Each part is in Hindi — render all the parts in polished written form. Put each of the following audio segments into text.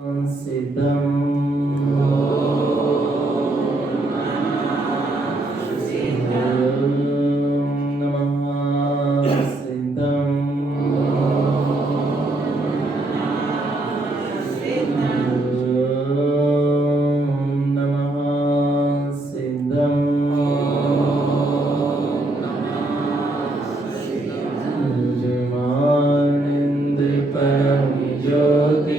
सिद्धं नमः सिद्धं नमः सिद्धं जमानंद परम ज्योति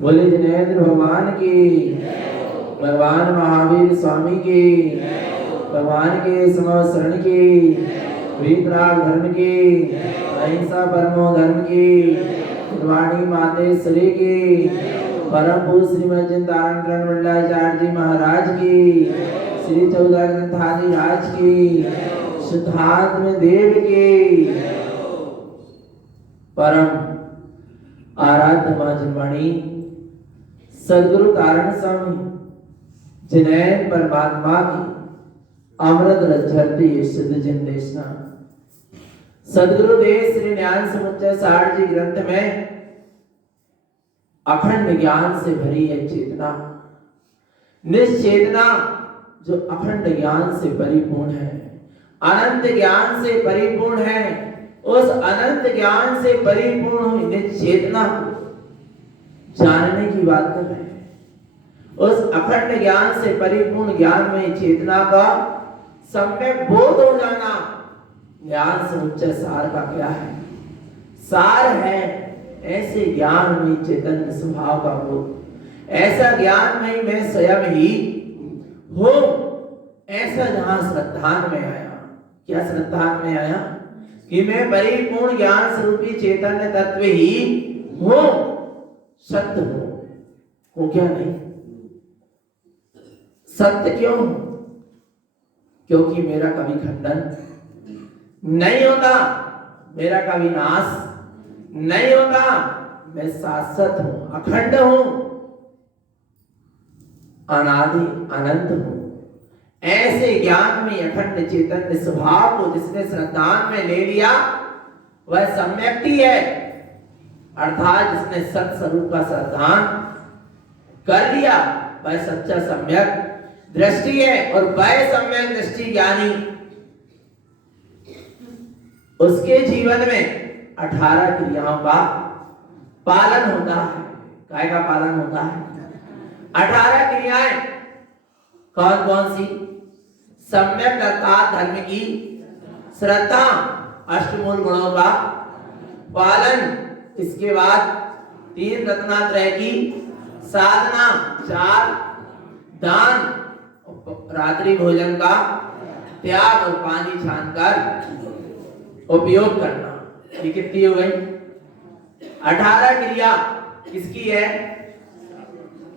बोले जिनेंद्र भगवान की, भगवान महावीर स्वामी की, भगवान के समव शरण की, वीतराग धर्म की, अहिंसा परमो धर्म की, वाणी मातेश्वरी की, परम पूज्य श्रीमद चिंतारण वल्लभाचार्य जी महाराज की, श्री चौदह ग्रंथादि राज की, शुद्धात्म देव की, परम आराध्य मां जनवाणी सदगुरु तारण स्वामी जिनैन परमात्मा की अमृत रस झरती सिद्ध जिन देशना सदगुरु देव श्री ज्ञान समुच्चय सार जी ग्रंथ में अखंड ज्ञान से भरी है चेतना, निश्चेतना जो अखंड ज्ञान से परिपूर्ण है, अनंत ज्ञान से परिपूर्ण है। उस अनंत ज्ञान से परिपूर्ण हुई निश्चेतना जानने की बात कर रहे हैं। उस अखंड ज्ञान से परिपूर्ण ज्ञान में चेतना का सम्यक बोध हो जाना ज्ञान समुच्चय सार का क्या है? सार है ऐसे ज्ञान में चैतन्य स्वभाव का बोध, ऐसा ज्ञान में मैं स्वयं ही हो, ऐसा जहां श्रद्धान में आया। क्या श्रद्धान में आया? कि मैं परिपूर्ण ज्ञान स्वरूपी चैतन्य तत्व ही हूं, सत्य हो क्या नहीं? सत्य क्यों? क्योंकि मेरा कभी खंडन नहीं होता, मेरा कभी नाश नहीं होता, मैं शाश्वत हूं, अखंड हूं, अनादि अनंत हूं। ऐसे ज्ञान में अखंड चैतन्य स्वभाव को जिसने श्रद्धान में ले लिया वह सम्यक्ति है, अर्थात जिसने सत स्वरूप का श्रद्धान कर लिया वह सच्चा सम्यक दृष्टि है। और वह सम्यक दृष्टि ज्ञानी उसके जीवन में 18 क्रियाओं का पालन होता है। काय का पालन होता है? 18 क्रियाएं कौन कौन सी? सम्यक अर्थात धर्म की श्रद्धा, अष्टमूल गुणों का पालन, इसके बाद 3 रत्नात्रय की साधना, 4 दान, रात्रि भोजन का त्याग और पानी छानकर उपयोग करना। ये कितनी हो गई? 18 क्रिया किसकी है?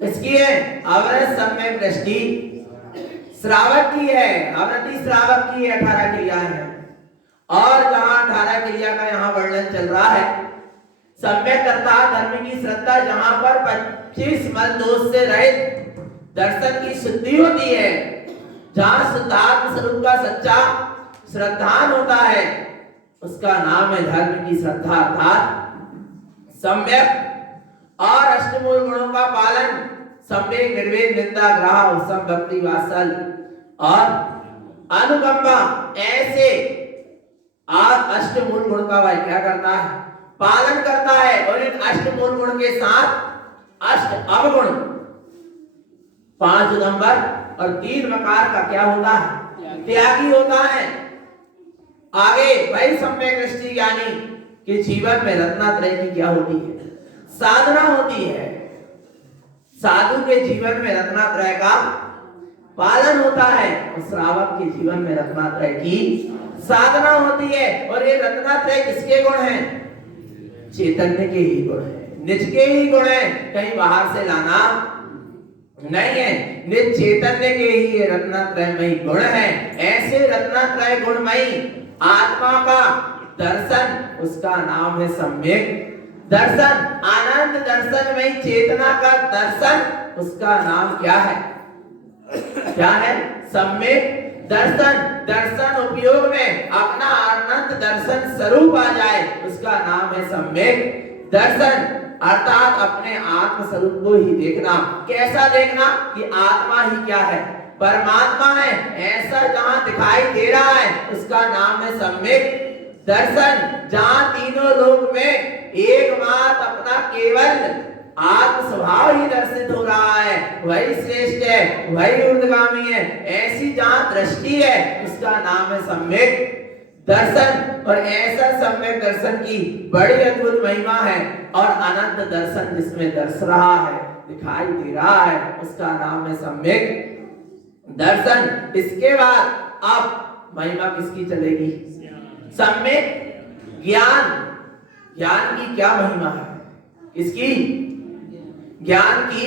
इसकी है अवरत सम्यक दृष्टि श्रावक की है, अवरति श्रावक की 18 क्रिया है। और जहां 18 क्रिया का यहाँ वर्णन चल रहा है, सम्यक अर्थात धर्म की श्रद्धा, जहां पर 25 मल दोष से रहित दर्शन की शुद्धि होती है, जहां शुद्धात्म स्वरूप का सच्चा श्रद्धान होता है, उसका नाम है धर्म की श्रद्धा अर्थात सम्यक। और अष्टमूल गुणों का पालन, सम्यक, निर्वेद, निंदा, ग्रह, उत्सव, भक्ति, वात्सल और अनुकंपा, ऐसे आप अष्टमूल गुण का वह क्या करता है? पालन करता है। और इन अष्टमूल गुण के साथ अष्ट अवगुण 5 नंबर और 3 मकार का क्या होता है? त्यागी होता है। आगे वही सम्यक दृष्टि ज्ञानी के जीवन में रत्नात्रय की क्या होती है? साधना होती है। साधु के जीवन में रत्नात्रय का पालन होता है और श्रावक के जीवन में रत्नात्रय की साधना होती है। और ये रत्नात्रय किसके गुण हैं? चैतन्य के ही गुण हैं, निज के ही गुण हैं, कहीं बाहर से लाना नहीं है। निज चैतन्य के ही ये रत्नात्रयमयी गुण है। ऐसे रत्नात्रय गुणमयी आत्मा का दर्शन, उसका नाम है सम्यक दर्शन। आनंद दर्शन में चेतना का दर्शन, उसका नाम क्या है? क्या है? सम्यक दर्शन। दर्शन उपयोग में अपना आनंद दर्शन स्वरूप आ जाए, उसका नाम है सम्यक दर्शन। अर्थात अपने आत्म स्वरूप को ही देखना। कैसा देखना? कि आत्मा ही क्या है? परमात्मा है। ऐसा जहां दिखाई दे रहा है, उसका नाम है सम्यक दर्शन। जहां तीनों लोक में एकमात्र अपना केवल आत्म स्वभाव ही दर्शित हो रहा है, वही श्रेष्ठ है, वही ऊर्ध्वगामी है, ऐसी जहां दृष्टि है, उसका नाम है सम्यक दर्शन। और ऐसा सम्यक दर्शन की बड़ी अद्भुत महिमा है। और अनंत दर्शन जिसमें दर्श रहा है, दिखाई दे रहा है, उसका नाम है सम्यक दर्शन। इसके बाद अब महिमा किसकी चलेगी? सम्यक ज्ञान। ज्ञान की क्या महिमा है? किसकी? ज्ञान की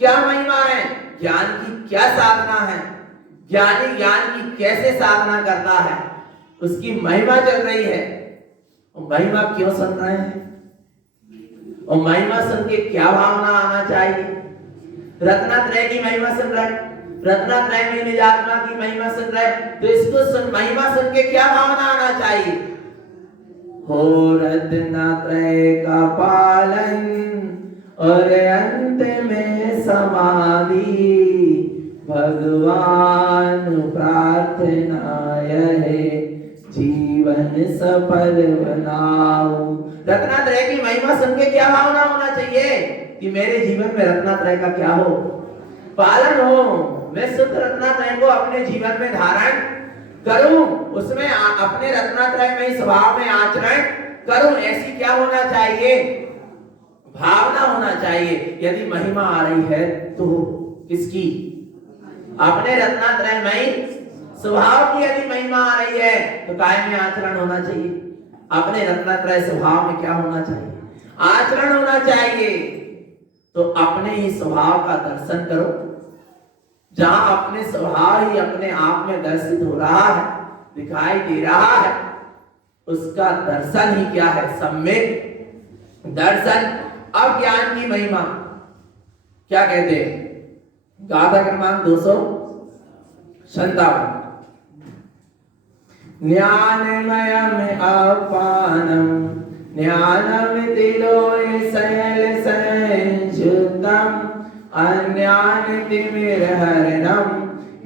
क्या महिमा है? ज्ञान की क्या साधना है? ज्ञानी ज्ञान की कैसे साधना करता है, उसकी महिमा चल रही है। और महिमा क्यों सुन रहे हैं? और महिमा सुन के क्या भावना आना चाहिए? रत्नात्रय की महिमा सुन रहे, रत्नात्रय में निज आत्मा की महिमा सुन रहे, तो इसको सुन, महिमा सुन के क्या भावना आना चाहिए? हो रत्नात्रय का पालन और अंत में समाधि, भगवान प्रार्थना है जीवन सफल बनाओ। रत्नात्रय की महिमा सुन के क्या भावना होना चाहिए? कि मेरे जीवन में रत्नात्रय का क्या हो? पालन हो। मैं शुद्ध रत्नात्रय को अपने जीवन में धारण करूं, उसमें अपने रत्नात्रय में स्वभाव में आचरण करूं। ऐसी क्या होना चाहिए? भावना होना चाहिए। यदि महिमा आ रही है तो किसकी? अपने रत्नात्रय में स्वभाव की यदि महिमा आ रही है तो कायम में आचरण होना चाहिए। अपने रत्नात्रय स्वभाव में क्या होना चाहिए? आचरण होना चाहिए। तो अपने ही स्वभाव का दर्शन करो। जहां अपने स्वभाव ही अपने आप में दर्शित हो रहा है, दिखाई दे रहा है, उसका दर्शन ही क्या है? सम्यक दर्शन। अब ज्ञान की महिमा क्या कहते हैं? गाथा क्रमांक 257। ज्ञानमयम् अपानम् ज्ञानमिति लोय शैल संयुक्तम् अज्ञानतिमिरहरणम्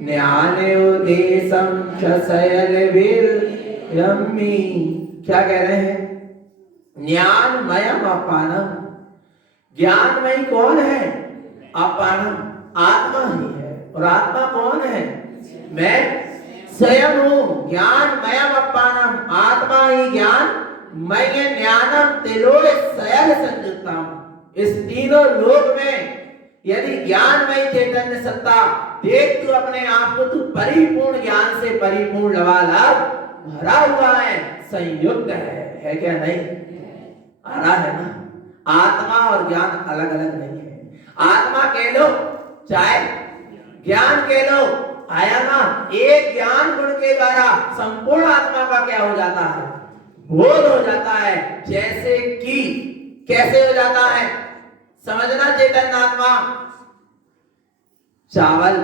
ज्ञानोदेशं च शैलभिर्यम्मी। क्या कह रहे हैं? ज्ञानमयम् अपानम्। ज्ञानमयी कौन है? अपानम्, आत्मा ही है। और आत्मा कौन है? मैं स्वयं हूं। ज्ञानमयम् अपानम्, आत्मा ही ज्ञान मय ज्ञानम तिलोय शैल संयुक्तम। इस तीनों लोक में यदि ज्ञानमय चैतन्य सत्ता देख, तू अपने आप को तू परिपूर्ण ज्ञान से परिपूर्ण लबालब भरा हुआ है, संयुक्त है क्या? नहीं आ रहा है ना? आत्मा और ज्ञान अलग अलग नहीं है। आत्मा कह लो चाहे ज्ञान कह लो, आया ना? एक ज्ञान गुण के द्वारा संपूर्ण आत्मा का क्या हो जाता है? बोध हो जाता है। जैसे कि कैसे हो जाता है? समझना चैतन्य आत्मा चावल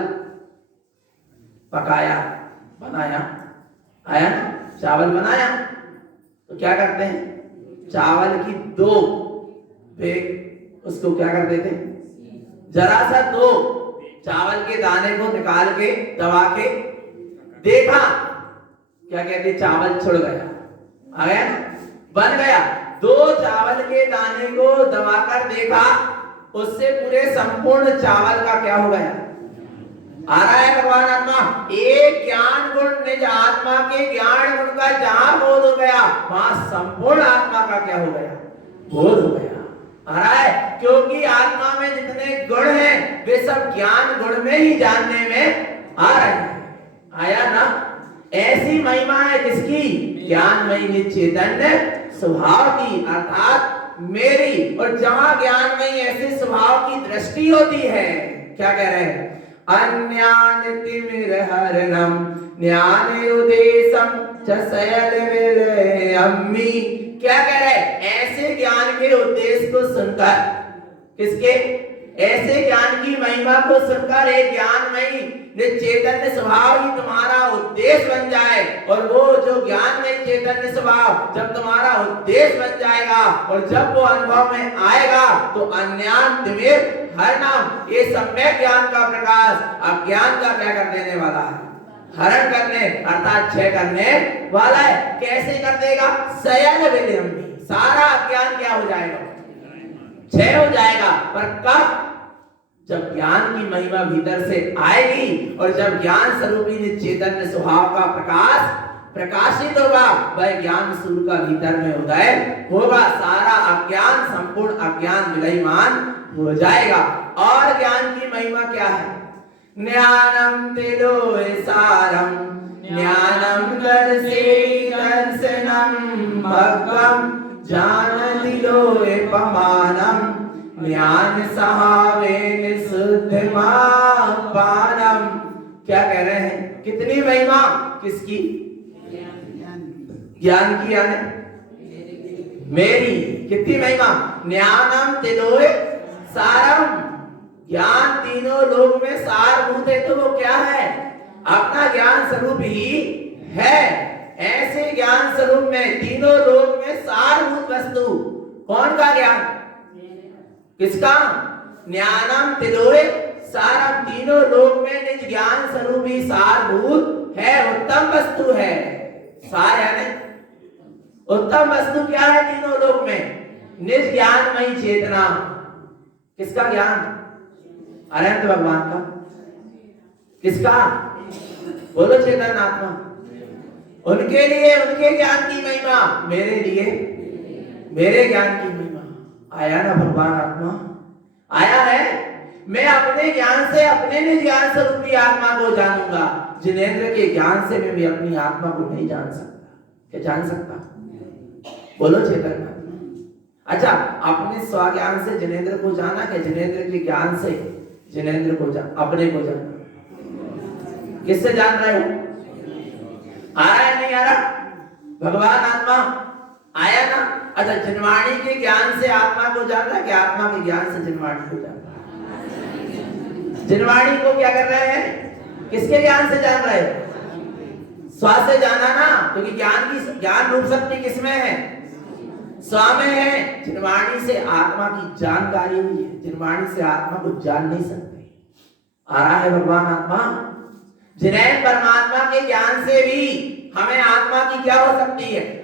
पकाया, बनाया, आया ना? चावल बनाया तो क्या करते हैं? चावल की 2 फेंक उसको क्या कर देते? जरा सा 2 चावल के दाने को निकाल के दबा के देखा, क्या कहते? चावल छुड़ गया, आ गया ना? बन गया। 2 चावल के दाने को दबाकर देखा, उससे पूरे संपूर्ण चावल का क्या हो गया? आ रहा है भगवान आत्मा। एक ज्ञान गुण निज आत्मा के ज्ञान गुण का जहां बोध हो गया, वहां संपूर्ण आत्मा का क्या हो गया? बोध हो गया। आ रहा है, क्योंकि आत्मा में जितने गुण हैं वे सब ज्ञान गुण में ही जानने में आ रहे हैं। आया ना? ऐसी महिमा है किसकी? ज्ञानमयी निज चैतन्य स्वभाव की, अर्थात मेरी। और जहां ज्ञानमयी ऐसे स्वभाव की दृष्टि होती है, क्या कह रहे हैं? अन्यान तिमिरहरणम ज्ञानोदेशम च शयलविलयम्मि। क्या कह रहे हैं? ऐसे ज्ञान के उद्देश्य को सुनकर, किसके? ऐसे ज्ञान की महिमा को सुनकर एक ज्ञानमयी चैतन्य स्वभाव ही तुम्हारा उद्देश्य बन जाए। और वो जो ज्ञानमयी चैतन्य स्वभाव जब तुम्हारा उद्देश्य बन जाएगा और जब वो अनुभव में आएगा, तो अन्यान तिमिर हरणम, ये सम्यक ज्ञान का प्रकाश अज्ञान का क्या कर देने वाला है? हरण करने अर्थात क्षय करने वाला है। कैसे कर देगा? शयलविलयम्मि, सारा अज्ञान क्या हो जाएगा? क्षय हो जाएगा। पर कब? जब ज्ञान की महिमा भीतर से आएगी और जब ज्ञान स्वरूपी चैतन्य स्वभाव का प्रकाश प्रकाशित होगा, वह ज्ञान सूर्य का भीतर में उदय होगा। सारा अज्ञान, संपूर्ण अज्ञान विलयमान हो जाएगा। और ज्ञान की महिमा क्या है? ज्ञानम तिलोय सारम ज्ञानम दर्शे दर्शनम भगम ज्ञान तिलोय पमानम ज्ञान सहावेन शुद्धमा पानम। क्या कह रहे हैं? कितनी महिमा किसकी? ज्ञान की, यानी मेरी। कितनी महिमा? ज्ञानम तिलोय सारम, ज्ञान तीनों लोक में सारभूत है। तो वो क्या है? अपना ज्ञान स्वरूप ही है। ऐसे ज्ञान स्वरूप में तीनों लोक में सारभूत वस्तु कौन का ज्ञान? किसका? ज्ञानम तिलोय सारम, तीनों लोक में निज ज्ञान स्वरूप ही सारभूत है, उत्तम वस्तु है। सार है ना? उत्तम वस्तु क्या है तीनों लोक में? निज ज्ञानमयी चेतना। किसका ज्ञान? अनंत भगवान का। किसका? बोलो चेतन आत्मा। उनके लिए उनके ज्ञान की महिमा, मेरे लिए मेरे ज्ञान की महिमा। आया ना भगवान आत्मा? आया है। मैं अपने ज्ञान से अपने निज ज्ञान स्वरूपी आत्मा को जानूंगा। जिनेंद्र के ज्ञान से मैं भी अपनी आत्मा को नहीं जान सकता। क्या जान सकता? बोलो चेतन। अच्छा, अपने स्वज्ञान से जिनेंद्र को जाना, क्या जिनेंद्र के ज्ञान से जिनेंद्र को जान, अपने को जाना? किससे जान रहे हो? आ रहा है नहीं आ रहा? भगवान आत्मा आया ना? अच्छा, जिनवाणी के ज्ञान से आत्मा को जानना है, क्या आत्मा के ज्ञान से जिनवाणी को जानना? जिनवाणी को क्या कर रहे हैं? किसके ज्ञान से जान रहे हैं? स्व से जाना ना, क्योंकि ज्ञान रूप शक्ति किसमें है? स्व में है। जिनवाणी से आत्मा की जानकारी हुई है। जिनवाणी से आत्मा को जान नहीं सकते। आ रहा है भगवान आत्मा? जिन्हें परमात्मा के ज्ञान से भी हमें आत्मा की क्या हो सकती है?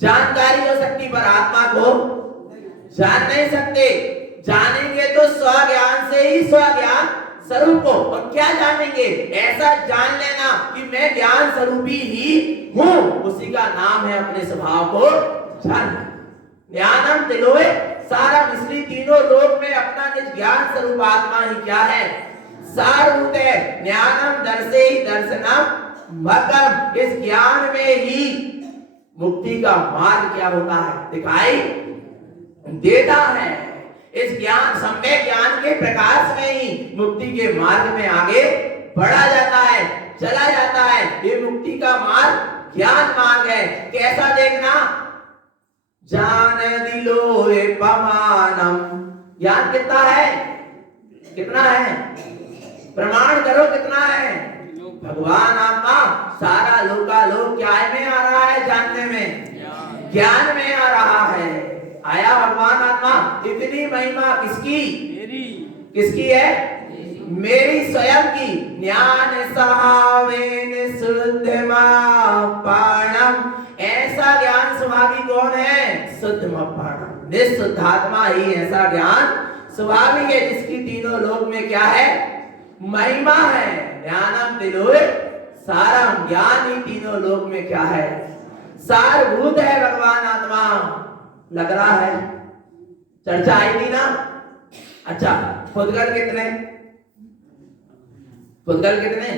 जानकारी हो सकती, पर आत्मा को जान नहीं सकते। जानेंगे तो स्वज्ञान से ही स्वज्ञान स्वरूप को। और क्या जानेंगे? ऐसा जान लेना कि मैं ज्ञान स्वरूपी ही हूं, उसी का नाम है अपने स्वभाव को जानना। ज्ञानम तिलोय सारम, इसलिए तीनों लोक में अपना निज ज्ञान स्वरूप आत्मा ही क्या है? सारभूत है। ज्ञानम दर्शे ही दर्शनम भगम, इस ज्ञान में ही मुक्ति का मार्ग क्या होता है? दिखाई देता है। इस ज्ञान, सम्यक ज्ञान के प्रकाश में ही मुक्ति के मार्ग में आगे बढ़ा जाता है, चला जाता है। ये मुक्ति का मार्ग ज्ञान मार्ग है। कैसा देखना? जान दिलोए पमानम। ज्ञान कितना है? कितना है? प्रमाण करो कितना है? भगवान आत्मा सारा लोकालोक क्या में आ रहा है? जानने में, ज्ञान में आ रहा है। आया भगवान आत्मा। इतनी महिमा किसकी? मेरी। किसकी है? मेरी स्वयं की। ज्ञान सहावेन शुद्धमा पाणम, ऐसा ज्ञान स्वभावी कौन है? शुद्धमा पाणम, निःशुद्धात्मा ही ऐसा ज्ञान स्वाभाविक है, जिसकी तीनों लोक में क्या है, महिमा है। ज्ञानम तिलोय सारम, ज्ञान ही तीनों लोक में क्या है, सारभूत है। भगवान आत्मा लग रहा है, चर्चा आई थी ना। अच्छा, फुदगल कितने, फुदगल कितने,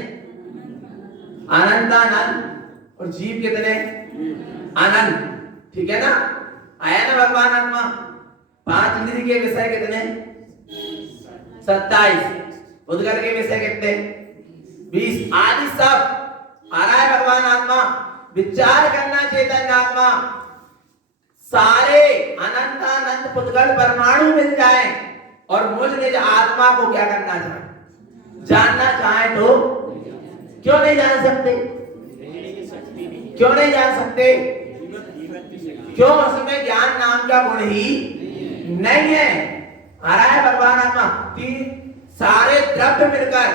अनंतानंद, और जीव कितने, अनंत। ठीक है ना, आया ना भगवान आत्मा। पांच निधि के विषय कितने, 27। फुदगल के विषय कितने, 20। आदि सब आ रहा है भगवान आत्मा। विचार करना चेतन आत्मा, सारे अनंतानंद फुदगल परमाणु मिल जाए और मुझ निज आत्मा को क्या करना चाहे, जानना चाहे तो क्यों नहीं जान सकते, क्यों नहीं जान सकते, क्यों, उसमें ज्ञान नाम का गुण ही नहीं है। आ रहा है भगवान आत्मा कि सारे द्रव्य मिलकर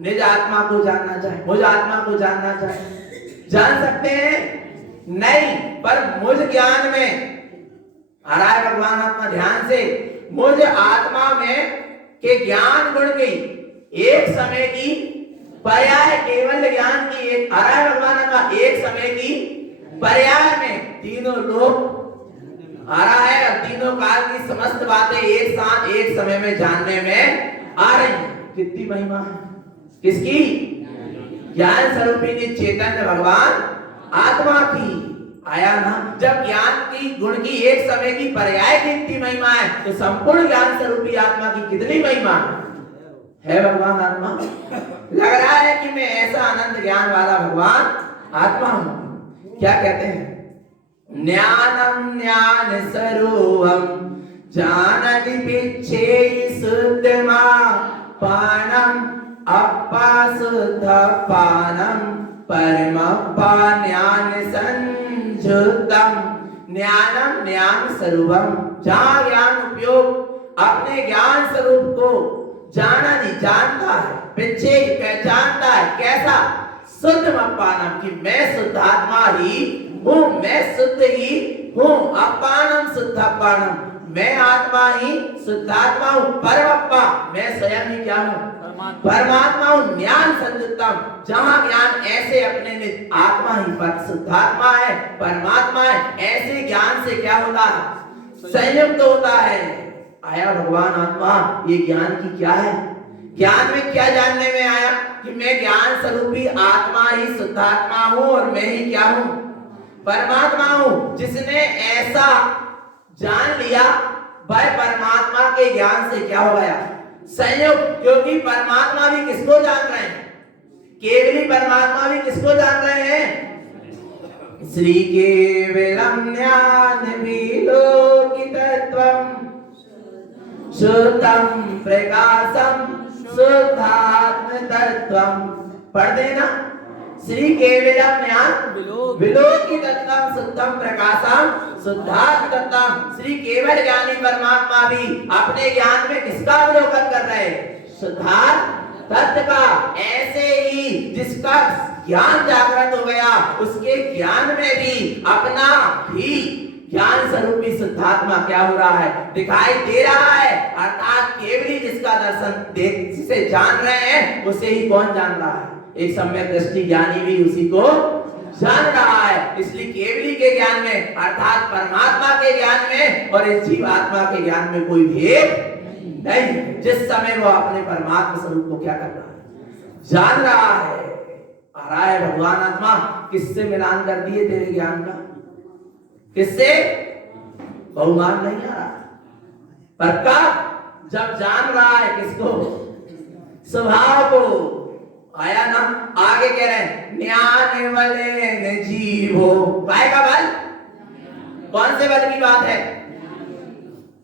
निज आत्मा को जानना चाहे, मुझ आत्मा को जानना चाहे, जान सकते हैं नहीं। पर मुझ ज्ञान में आ रहा है भगवान आत्मा, ध्यान से, मुझ आत्मा में के ज्ञान गुण की एक समय की पर्याय, केवल ज्ञान की एक, आ रहा है भगवान आत्मा, एक समय की पर्याय में तीनों लोग आ रहा है और तीनों काल की समस्त बातें एक साथ एक समय में जानने में आ रही है। कितनी महिमा है किसकी, ज्ञान स्वरूपिणी चैतन्य भगवान आत्मा की। आया ना, जब ज्ञान की गुण की एक समय की पर्याय की इतनी महिमा है, तो संपूर्ण ज्ञान स्वरूपी आत्मा की कितनी महिमा है भगवान आत्मा। लग रहा है कि मैं ऐसा अनंत ज्ञान वाला भगवान आत्मा हूं। क्या कहते हैं, ज्ञानम ज्ञान स्वरूपम जानति पिच्छेयि शुद्धमा पानम अप्पा शुद्ध पानम परमप्पा ज्ञान संयुक्तम। ज्ञानम ज्ञान स्वरूपम, जहां ज्ञान उपयोग अपने ज्ञान स्वरूप को जाना नहीं, जानता है, पीछे पहचानता है, कैसा, शुद्ध अपानम, कि मैं शुद्धात्मा ही हूं, मैं शुद्ध ही हूं। अपानम शुद्ध अपानम, मैं आत्मा ही शुद्धात्मा हूं। परमप्पा, मैं स्वयं ही क्या हूं, परमात्मा हूं। ज्ञान संयुक्तम, जहां ज्ञान ऐसे अपने में आत्मा ही पर शुद्धात्मा है, परमात्मा है, ऐसे ज्ञान से क्या होता है, संयुक्त होता है। आया भगवान आत्मा, ये ज्ञान की क्या है, ज्ञान में क्या जानने में आया कि मैं ज्ञान स्वरूपी आत्मा ही शुद्धात्मा हूं और मैं ही क्या हूं, परमात्मा हूं। जिसने ऐसा जान लिया वह परमात्मा के ज्ञान से क्या हो गया, संयुक्त। क्योंकि परमात्मा भी किसको जान रहे हैं, केवली परमात्मा भी किसको जान रहे हैं, श्री केवलम ज्ञान विलोकितत्वम शुद्धम प्रकाशम शुद्धात्म तत्वम। पढ़ देना, श्री केवलम ज्ञान विलोकितत्वम शुद्धम प्रकाशम शुद्धात्म तत्वम। श्री केवल ज्ञानी परमात्मा भी अपने ज्ञान में किसका अवलोकन कर रहे हैं, शुद्धात्म तत्व का। ऐसे ही जिसका ज्ञान जागृत हो गया, उसके ज्ञान में भी अपना ही ज्ञान स्वरूपी शुद्धात्मा क्या हो रहा है, दिखाई दे रहा है। अर्थात केवली जिसका दर्शन देख, जिसे जान रहे हैं, उसे ही कौन जान रहा है, एक सम्यक दृष्टि ज्ञानी भी उसी को जान रहा है। इसलिए केवली के ज्ञान में, अर्थात परमात्मा के ज्ञान में और इस जीवात्मा के ज्ञान में कोई भेद नहीं। जिस समय वो अपने परमात्मा स्वरूप को क्या कर रहा है, जान रहा है। आ रहा है भगवान आत्मा, किससे मिलान कर दिए तेरे ज्ञान का, किससे, बहुमान नहीं आ रहा, पर कब, जब जान रहा है किसको, स्वभाव को। आया ना, आगे कह रहे हैं ज्ञान वाले जीवो, काय का बल, कौन से बल की बात है,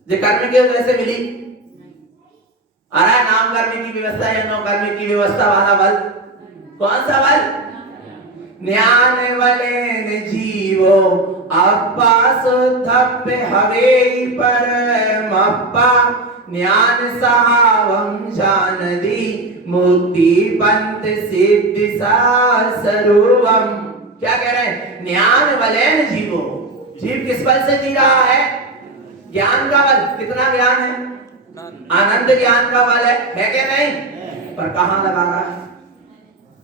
जो कर्म के वजह से मिली। आ रहा है नाम कर्म की व्यवस्था या नो कर्म की व्यवस्था वाला बल, कौन सा बल, ज्ञान वाले जीवो अप्पा शुद्धप्पे हवे परमप्पा ज्ञान सहावं जानति मुक्ति पंथ सिद्धि स्वरूपम। क्या कह रहे हैं, ज्ञान बलेन जीवो, जीव किस बल से जी रहा है, ज्ञान का बल। कितना ज्ञान है, अनंत ज्ञान का बल है कि नहीं? पर कहां लगा रहा है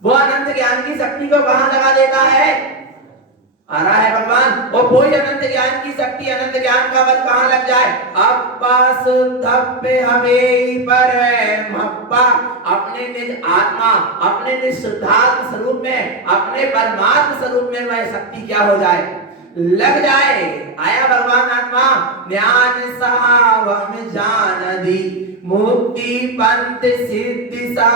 वो? अनंत ज्ञान की शक्ति को कहां लगा देता है? आ रहा है भगवान। और कोई अनंत ज्ञान की शक्ति, अनंत ज्ञान का बल कहां लग जाए? अब्बा शुद्धप्पे हमें पर मब्बा, अपने निज आत्मा, अपने निज शुद्धात्म स्वरूप में, अपने परमात्म स्वरूप में वह शक्ति क्या हो जाए? लग जाए। आया भगवान आत्मा। ज्ञान सावम जान दी मुक्ति पंथ सिद्धि सा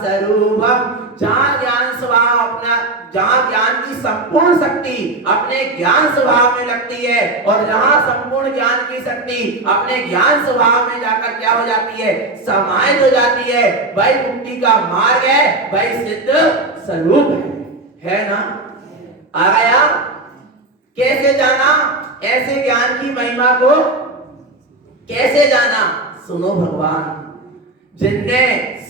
स्वरूपम, जहां ज्ञान स्वभाव अपना, जहां ज्ञान की संपूर्ण शक्ति अपने ज्ञान स्वभाव में लगती है, और जहां संपूर्ण ज्ञान की शक्ति अपने ज्ञान स्वभाव में जाकर क्या हो जाती है? समाहित हो जाती है, वही मुक्ति का मार्ग है, वही सिद्ध स्वरूप है ना? आ गया? कैसे जाना ऐसे ज्ञान की महिमा को? कैसे जाना? सुनो भगवान, जिनने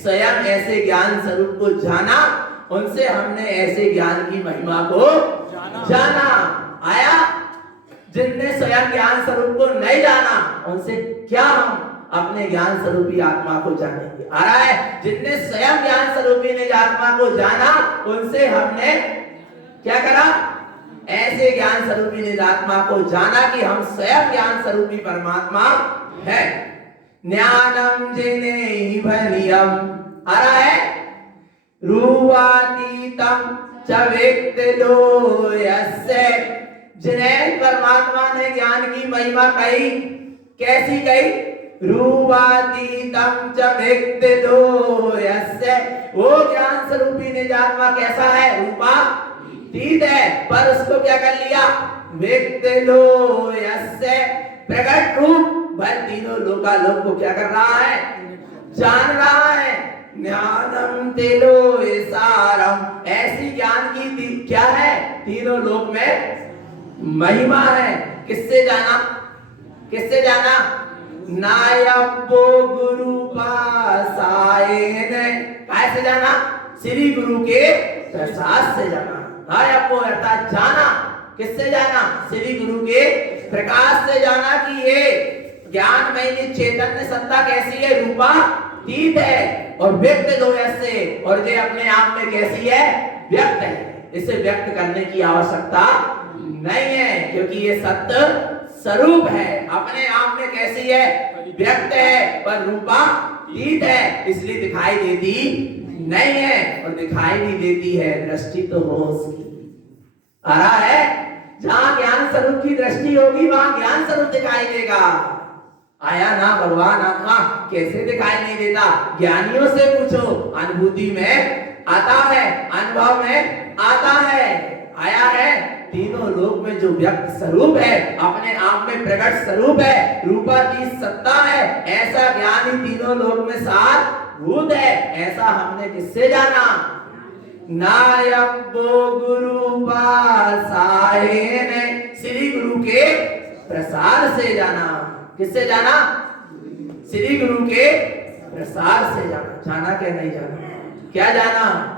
स्वयं ऐसे ज्ञान स्वरूप को जाना, उनसे हमने ऐसे ज्ञान की महिमा को जाना। आया? जिनने स्वयं ज्ञान स्वरूप को नहीं जाना, उनसे क्या हम अपने ज्ञान स्वरूपी आत्मा को जानेंगे? आ रहा है? जिनने स्वयं ज्ञान स्वरूपी निज आत्मा को जाना, उनसे हमने क्या करा? ऐसे ज्ञान स्वरूपी निज आत्मा को जाना कि हम स्वयं ज्ञान स्वरूपी परमात्मा है। ज्ञानम जिने ही भनियम, आ रहा है? रूपातीतम च व्यक्तो यस्य, जिन्हें परमात्मा ने ज्ञान की महिमा कही। कैसी कही? रूपातीतम च व्यक्तो यस्य, वो ज्ञान स्वरूपी निज आत्मा कैसा है? रूपातीत है, पर उसको क्या कर लिया? व्यक्तो यस्य, प्रकट रूप वह तीनों लोकालोक को क्या कर रहा है? जान रहा है। ज्ञानम तेलो सारम, ऐसी ज्ञान की क्या है? तीनों लोक में महिमा है। किससे जाना? किससे जाना? नायब्बो गुरु पासायन, कैसे जाना? श्री गुरु के प्रसाद से जाना। नायब्बो अर्थात जाना। किससे जाना? श्री गुरु के प्रकाश से जाना कि ये ज्ञान में चैतन्य सत्ता कैसी है? रूपातीत है। और व्यक्त लोयस से, और ये अपने आप में कैसी है? व्यक्त है। इसे व्यक्त करने की आवश्यकता नहीं है, क्योंकि ये सत्य स्वरूप है। अपने आप में कैसी है? व्यक्त है, पर रूपातीत है, इसलिए दिखाई देती नहीं है। और दिखाई भी देती है, दृष्टि तो हो उसकी। आ रहा है? जहां ज्ञान स्वरूप की दृष्टि होगी, वहां ज्ञान स्वरूप दिखाई देगा। आया ना भगवान आत्मा? कैसे दिखाई नहीं देता? ज्ञानियों से पूछो, अनुभूति में आता है, अनुभव में आता है। आया है? तीनों लोक में जो व्यक्त स्वरूप है, अपने आप में प्रकट स्वरूप है, रूपातीत सत्ता है, ऐसा ज्ञान ही तीनों लोक में सारभूत है। ऐसा हमने किससे जाना? नायब्बो गुरु पासायन, श्री गुरु के प्रसाद से जाना। किससे जाना? श्री गुरु के प्रसाद से जाना। जाना क्या नहीं जाना? क्या जाना?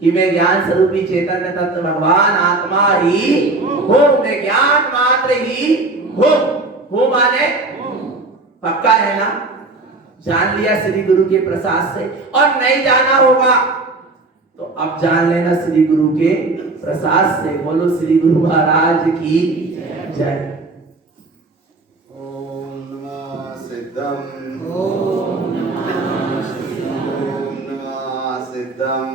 कि मैं ज्ञान स्वरूपी चैतन्य तत्व भगवान आत्मा ही हूं, मैं ज्ञान मात्र ही हूं माने पक्का है ना? जान लिया श्री गुरु के प्रसाद से। और नहीं जाना होगा तो अब जान लेना श्री गुरु के प्रसाद से। बोलो श्री गुरु महाराज की जय। ओम नमः सिद्धम, ओम नमः ओम नमः सिद्धम।